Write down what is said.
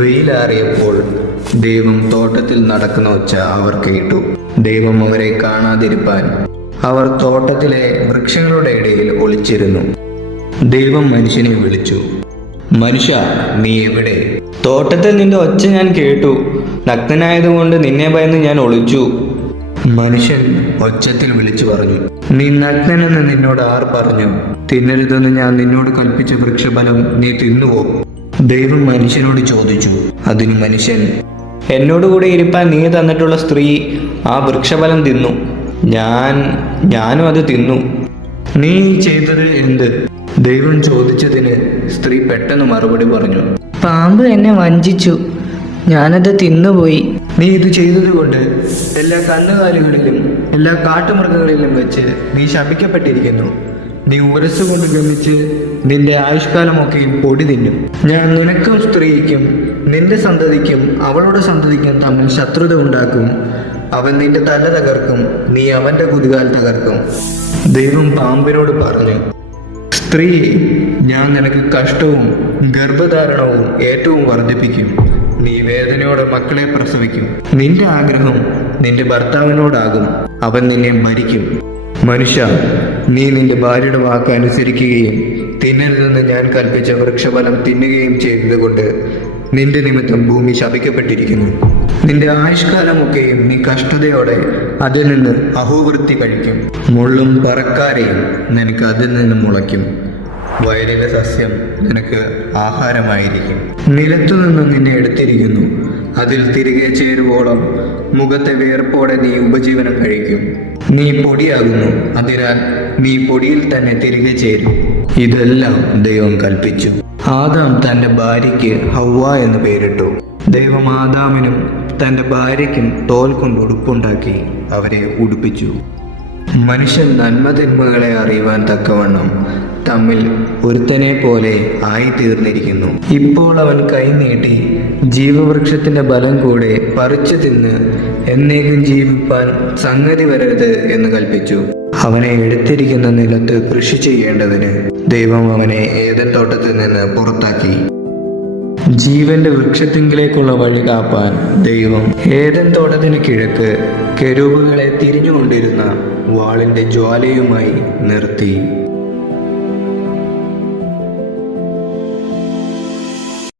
കയറിയപ്പോൾ ദൈവം തോട്ടത്തിൽ നടക്കുന്ന ഒച്ച അവർ കേട്ടു. ദൈവം അവരെ കാണാതിരിപ്പാൻ അവർ തോട്ടത്തിലെ വൃക്ഷങ്ങളുടെ ഇടയിൽ ഒളിച്ചിരുന്നു. ദൈവം മനുഷ്യനെ വിളിച്ചു മനുഷ്യ നീ എവിടെ? തോട്ടത്തിൽ നിന്റെ ഒച്ച ഞാൻ കേട്ടു. നഗ്നനായതുകൊണ്ട് നിന്നെ ഭയന്ന് ഞാൻ ഒളിച്ചു. മനുഷ്യൻ ഒച്ചത്തിൽ വിളിച്ചു പറഞ്ഞു നീ നഗ്നനെന്ന് നിന്നോട് ആർ പറഞ്ഞു? തിന്നരുതെന്ന് ഞാൻ നിന്നോട് കൽപ്പിച്ച വൃക്ഷഫലം നീ തിന്നുവോ? ദൈവം മനുഷ്യനോട് ചോദിച്ചു. അതിന് മനുഷ്യൻ എന്നോടുകൂടെ ഇരിപ്പാൻ നീ തന്നിട്ടുള്ള സ്ത്രീ ആ വൃക്ഷഫലം തിന്നു. ഞാൻ ഞാനും അത് തിന്നു. നീ ചെയ്തത് എന്ത്? ദൈവം ചോദിച്ചതിന് സ്ത്രീ പെട്ടെന്ന് മറുപടി പറഞ്ഞു. പാമ്പ് എന്നെ വഞ്ചിച്ചു. ഞാനത് തിന്നുപോയി. നീ ഇത് ചെയ്തതുകൊണ്ട് എല്ലാ കന്നുകാലികളിലും എല്ലാ കാട്ടുമൃഗങ്ങളിലും വെച്ച് നീ ശപിക്കപ്പെട്ടിരിക്കുന്നു. നീ ഉരസ് കൊണ്ട് ഗമിച്ച് നിന്റെ ആയുഷ്കാലമൊക്കെയും പൊടി തിന്നും. ഞാൻ നിനക്കും സ്ത്രീക്കും നിന്റെ സന്തതിക്കും അവളുടെ സന്തതിക്കും തമ്മിൽ ശത്രുത ഉണ്ടാക്കും. അവൻ നിന്റെ തല തകർക്കും നീ അവന്റെ കുതികാൽ തകർക്കും. ദൈവം പാമ്പിനോട് പറഞ്ഞു സ്ത്രീ ഞാൻ നിനക്ക് കഷ്ടവും ഗർഭധാരണവും ഏറ്റവും വർദ്ധിപ്പിക്കും. നീ വേദനയോടെ മക്കളെ പ്രസവിക്കും. നിന്റെ ആഗ്രഹം നിന്റെ ഭർത്താവിനോടാകും. അവൻ നിന്നെ മരിക്കും. മനുഷ്യ നീ നിന്റെ ഭാര്യയുടെ വാക്ക് അനുസരിക്കുകയും തിന്നരുതെന്ന് ഞാൻ കൽപ്പിച്ച വൃക്ഷഫലം തിന്നുകയും ചെയ്തതുകൊണ്ട് നിന്റെ നിമിത്തം ഭൂമി ശപിക്കപ്പെട്ടിരിക്കുന്നു. നിന്റെ ആയുഷ്കാലമൊക്കെയും നീ കഷ്ടതയോടെ അതിൽ നിന്ന് അഹോവൃത്തി കഴിക്കും. മുള്ളും പറക്കാരെയും നിനക്ക് അതിൽ നിന്ന് മുളയ്ക്കും. വയലിലെ സസ്യം നിനക്ക് ആഹാരമായിരിക്കും. നിലത്തു നിന്ന് നിന്നെ എടുത്തിരിക്കുന്നു. അതിൽ തിരികെ ചേരുവോളം മുഖത്തെ വേർപ്പോടെ നീ ഉപജീവനം കഴിക്കും. നീ പൊടിയാകുന്നു. അതിനാൽ നീ പൊടിയിൽ തന്നെ തിരികെ ചേരും. ഇതെല്ലാം ദൈവം കൽപ്പിച്ചു. ആദാം തന്റെ ഭാര്യയ്ക്ക് ഹൗവ എന്ന് പേരിട്ടു. ദൈവം ആദാമിനും തന്റെ ഭാര്യയ്ക്കും തോൽ കൊണ്ട് ഉടുപ്പുണ്ടാക്കി അവരെ ഉടുപ്പിച്ചു. മനുഷ്യൻ നന്മതിന്മകളെ അറിയുവാൻ തക്കവണ്ണം തമ്മിൽ ഒരുത്തനെ പോലെ ആയിത്തീർന്നിരിക്കുന്നു. ഇപ്പോൾ അവൻ കൈനീട്ടി ജീവവൃക്ഷത്തിന്റെ ബലം കൂടെ പറിച്ചു തിന്ന് എന്നേക്കും ജീവിപ്പാൻ സംഗതി വരരുത് എന്ന് കൽപ്പിച്ചു. അവനെ എടുത്തിരിക്കുന്ന നിലത്ത് കൃഷി ചെയ്യേണ്ടതിന് ദൈവം അവനെ ഏതൻ തോട്ടത്തിൽ നിന്ന് പുറത്താക്കി. ജീവന്റെ വൃക്ഷത്തിങ്കിലേക്കുള്ള വഴി കാപ്പാൻ ദൈവം ഏതൻ തോട്ടത്തിന് കിഴക്ക് കെരൂപുകളെ തിരിഞ്ഞുകൊണ്ടിരുന്ന വാളിന്റെ ജ്വാലയുമായി നിർത്തി.